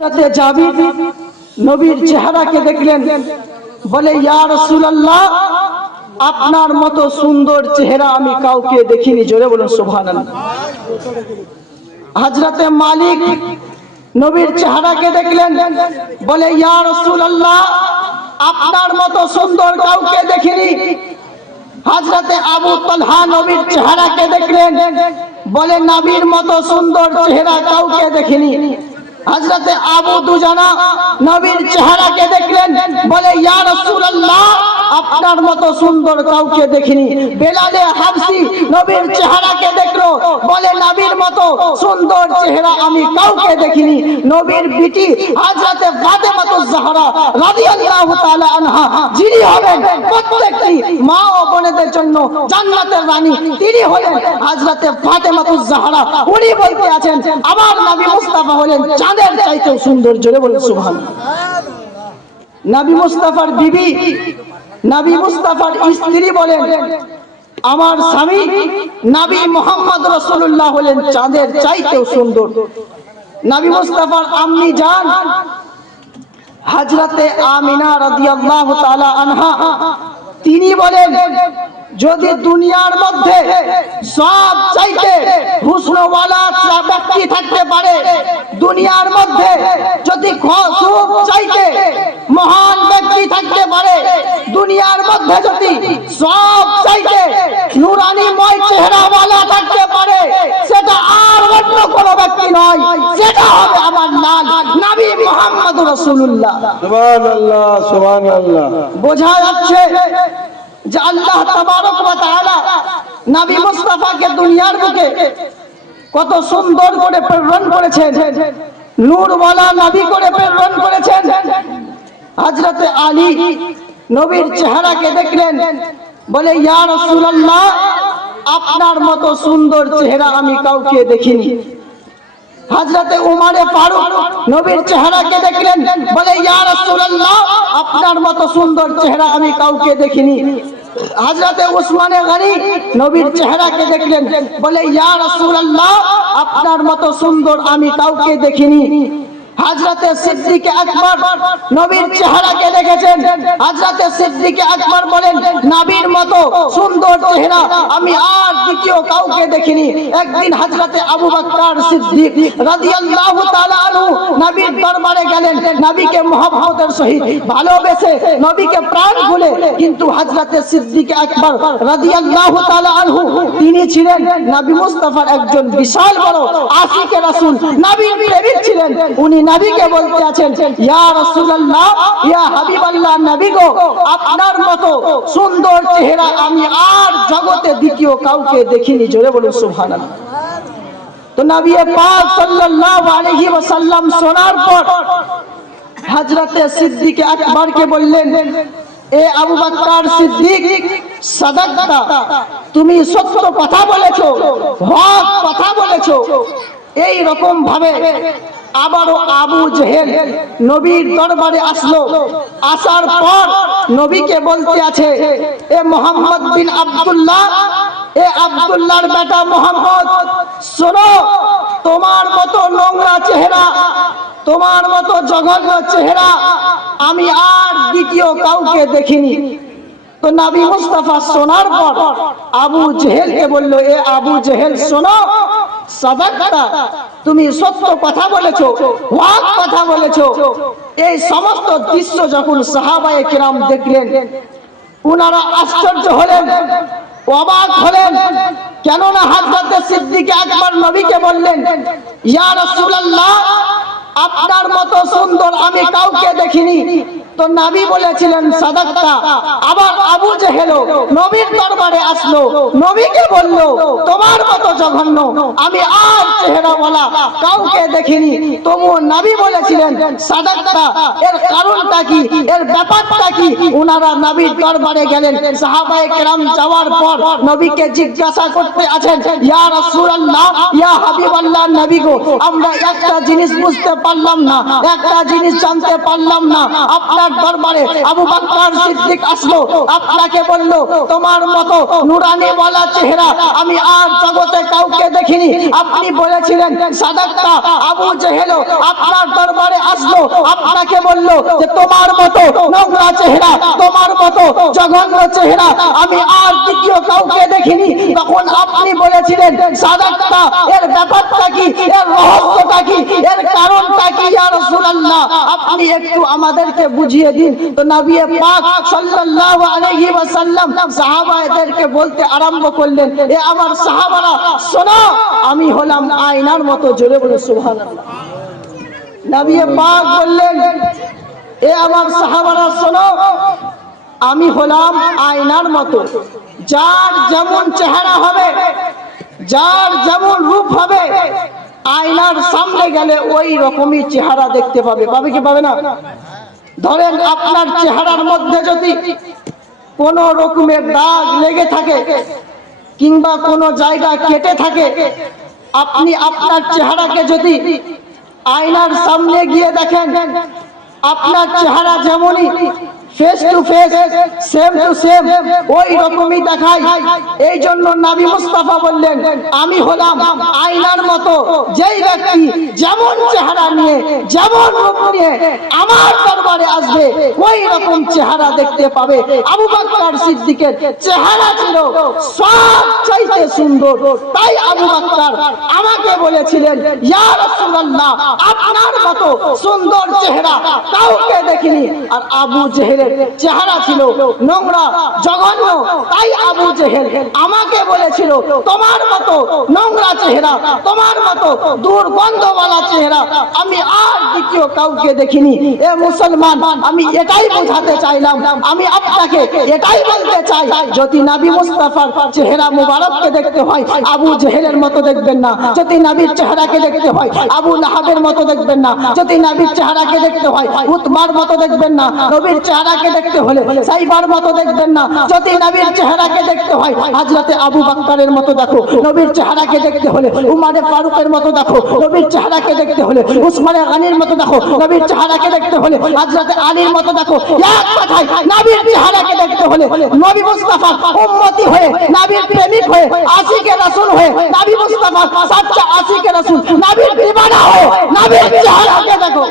হযরতে জাবির নবীর চেহারাকে দেখলেন, বলে ইয়া রাসূলুল্লাহ, আপনার মতো সুন্দর চেহারা আমি কাউকে দেখিনি। জোরে বলুন সুবহানাল্লাহ। হযরতে মালিক নবীর চেহারাকে দেখলেন, বলে ইয়া রাসূলুল্লাহ, আপনার মতো সুন্দর কাউকে দেখিনি। হযরতে আবু তালহা নবীর চেহারাকে দেখলেন, বলে নবীর মতো সুন্দর চেহারা কাউকে দেখিনি। হযরতে আবু দুজানা নবীর চেহারাকে দেখলেন, বলে ইয়া রাসূলুল্লাহ, আপনার মতো সুন্দর কাউকে দেখিনি। বেলালে হাবশী নবীর চেহারাকে দেখলো, বলে নবীর মতো সুন্দর চেহারা আমি কাউকে দেখিনি। নবীর বিটি হযরতে ফাতেমাতুজ জাহরা রাদিয়াল্লাহু তাআলা আনহা, যিনি হবেন প্রত্যেকটি মা ও বোনদের জন্য জান্নাতের রানী, তিনি হলেন হযরতে ফাতেমাতুজ জাহরা। উনি বলতে আছেন আমার নবী মুস্তাফা হলেন চাঁদের চাইতেও সুন্দর। জোরে বলুন সুবহানাল্লাহ। নবী মুস্তাফার বিবি, নবী মুস্তাফার স্ত্রী বলেন আমার স্বামী নবী মুহাম্মদ রাসূলুল্লাহ হলেন চাঁদের চাইতেও সুন্দর। নবী মুস্তাফার আম্মি জান হযরতে আমিনা রাদিয়াল্লাহু তাআলা আনহা, তিনি বলেন যদি দুনিয়ার মধ্যে সব চাইতে হুসনওয়ালা ব্যক্তি থাকতে পারে, দুনিয়ার মধ্যে যদি খুব চাইতে মহান ব্যক্তি থাকতে পারে, দুনিয়ার মধ্যে যদি সব চাইতে নূরানীময় চেহারাওয়ালা থাকতে পারে, সেটা আর অন্য কোনো ব্যক্তি নয়, সেটা হবে আমার নবী মুহাম্মদ রাসূলুল্লাহ। সুবহানাল্লাহ সুবহানাল্লাহ। বোঝা যাচ্ছে যে আল্লাহ তাবারক ওয়া তাআলা নবী মুস্তাফাকে দুনিয়ার বুকে কত সুন্দর করে প্রেরণ করেছেন, নূরওয়ালা নবী করে প্রেরণ করেছেন। হযরতে আলী নবীর চেহারাকে দেখলেন, বলে ইয়া রাসূলুল্লাহ, আপনার মতো সুন্দর চেহারা আমি কাউকে দেখিনি। হযরতে উমরে ফারুক নবীর চেহারাকে দেখলেন, বলে ইয়া রাসূলুল্লাহ, আপনার মতো সুন্দর চেহারা আমি কাউকে দেখিনি। হযরতে উসমানে গনি নবীর চেহারাকে দেখলেন, বলে ইয়া রাসূলুল্লাহ, আপনার মতো সুন্দর আমি কাউকে দেখিনি। হযরতে সিদ্দিক আকবর নবীর চেহারাকে দেখেছেন, হযরতে সিদ্দিক আকবর বলেন নবীর মতো সুন্দর চেহারা আমি আর দ্বিতীয় কাউকে দেখিনি। একদিন হযরতে আবু বকর সিদ্দিক রাদিয়াল্লাহু তাআলা আনহু নবীর দরবারে গেলেন, নবীকে মহব্বতের সহিত ভালোবেসে, নবীকে প্রাণ খুলে, কিন্তু হযরতে সিদ্দিক আকবর রাদিয়াল্লাহু তাআলা আনহু তিনি ছিলেন নবী মুস্তাফার একজন বিশাল বড় আশিকে রাসূল, নবীর প্রেমিক ছিলেন। উনি নবীকে বলতে আছেন ইয়া রাসূলুল্লাহ, ইয়া হাবিবাল্লাহ, নবী গো, আপনার মতো সুন্দর চেহারা আমি আর জগতে দ্বিতীয় কাউকে দেখিনি। জোরে বলুন সুবহানাল্লাহ। তো নবী পাক সাল্লাল্লাহু আলাইহি ওয়াসাল্লাম শোনার পর হযরতে সিদ্দিক আকবরকে বললেন, এ আবু বকর সিদ্দিক, সাদাকতা, তুমি সত্য কথা বলেছো, হক কথা বলেছো। এই রকম ভাবে আবারও আবু জেহেল নবীর দরবারে আসলো। আসার পর নবীকে বলতে আছে, এ মুহাম্মদ বিন আব্দুল্লাহ, এ আব্দুল্লাহর বেটা মুহাম্মদ, শোনো, তোমার মতো নোংরা চেহারা, তোমার মতো জঘন্য চেহারা আমি আর দ্বিতীয় কাউকে দেখিনি। তো নবী মুস্তাফা শোনার পর আবু জেহেলকে বলল, এ আবু জেহেল, শোনো, সাদাকতা, তুমি সত্য কথা বলেছো, হক কথা বলেছো। এই সমস্ত দৃশ্য যখন সাহাবায়ে কিরাম দেখলেন, উনারা আশ্চর্য হলেন, অবাক হলেন। কেননা হযরতে সিদ্দিক আকবর নবীকে বললেন, ইয়া রাসূলুল্লাহ, আপনার মতো সুন্দর আমি কাউকে দেখিনি। তো নবী বলেছিলেন সাদাকতা। আবার আবু জেহেল নবীর দরবারে আসলো, নবীকে বলল, তোমার মতো জঘন্য আমি আর চেহারাওয়ালা কাউকে দেখিনি। তবুও নবী বলেছিলেন সাদাকতা। এর কারণটা কি, এর ব্যাপারটা কি? ওনারা নবীর দরবারে গেলেন। সাহাবায়ে কেরাম যাওয়ার পর নবীকে জিজ্ঞাসা করতে আছেন, ইয়া রাসূলুল্লাহ, ইয়া হাবিবাল্লাহ, নবী গো, আমরা একটা জিনিস বুঝতে পারলাম না, একটা জিনিস জানতে পারলাম না, আপনার আপনার দরবারে আবু বকর সিদ্দিক আসলো, আপনাকে বলল তোমার মতো নুরানি ওয়ালা চেহারা আমি আর জগতে কাউকে দেখিনি। আপনি বলেছিলেন সাদাক্তা। আবু জেহেল আপনার দরবারে আসলো, আপনাকে বলল যে তোমার মতো নোংরা চেহারা, তোমার মতো জঘন্য চেহারা আমি আর দ্বিতীয় কাউকে দেখিনি। তখন আপনি বলেছিলেন সাদাক্তা, এর ব্যাপারটা কি, এর রহস্যটা কি, এর কারণটা কি ইয়া রাসূলুল্লাহ, আপনি একটু আমাদেরকে বুঝিয়ে দিন। তো নবী পাক সাল্লাল্লাহু আলাইহি ওয়াসাল্লাম সাহাবাদেরকে বলতে আরম্ভ করলেন, এ আমার সাহাবারা শোনো, আমি হলাম আয়নার মতো। জোরে বলে সুবহানাল্লাহ। নবী পাক বললেন, এ আমার সাহাবারা শোনো, আমি হলাম আয়নার মতো। যার যেমন চেহারা হবে, যার যেমন রূপ হবে, আয়নার সামনে গেলে ওই রকমই চেহারা দেখতে পাবে। পাবে কি পাবে না? ধরেন আপনার চেহারার মধ্যে যদি কোন রকমের দাগ লেগে থাকে কিংবা কোনো জায়গা কেটে থাকে, আপনি আপনার চেহারাকে যদি আয়নার সামনে গিয়ে দেখেন, আপনার চেহারা যেমনই face to face, same to same, ওই রকমই দেখায়। এই জন্য নবী মুস্তাফা বললেন, আমি হলাম আয়নার মতো। যেই ব্যক্তি যেমন চেহারা নিয়ে, যেমন রূপ নিয়ে আমার দরবারে আসবে, ওই রকম চেহারা দেখতে পাবে। আবু বকর সিদ্দিকের চেহারা ছিল সবচাইতে সুন্দর। তাই আবু বকর আমাকে বলেছিলেন, ইয়া রাসূলুল্লাহ, আপনার মতো সুন্দর চেহারা কাউকে দেখিনি। আর আবু জেহেল চেহারা ছিল নোংরা, জঘন্য। তাই আবু জেহেল আমাকে বলেছিল, তোমার মতো নোংরা চেহারা, তোমার মতো দুর্গন্ধওয়ালা চেহারা আমি আর দ্বিতীয় কাউকে দেখিনি। এ মুসলমান, আমি এটাই বোঝাতে চাইলাম, আমি আপনাকে এটাই বলতে চাই, যদি নবী মুস্তাফার চেহারা মুবারককে দেখতে হয় আবু জেহেলের মতো দেখবেন না। যদি নবীর চেহারাকে দেখতে হয় আবু লাহাবের মতো দেখবেন না। যদি নবীর চেহারাকে দেখতে হয় উতবার মতো দেখবেন না। নবীর চেহারাকে দেখতে হলে সাইবার মতো দেখবেন না। যদি নবীর চেহারাকে দেখতে হয় হযরতে আবু বকরের মতো দেখো। নবীর চেহারাকে দেখতে হলে উমরে ফারুকের মতো দেখো। নবীর চেহারাকে দেখতে হলে উসমানে গনির মতো দেখো। নবীর চেহারাকে দেখতে হলে হযরতে আলীর মতো দেখো। এক কথায় নবীর চেহারাকে দেখতে হলে নবী মুস্তাফার উম্মতি হয়ে, নবীর প্রেমিক হয়ে, আশিকে রাসূল হয়ে, নবী মুস্তাফার সাচ্চা আশিকে রাসূল, নবীর দিওয়ানা হয়ে নবীর চেহারাকে দেখো।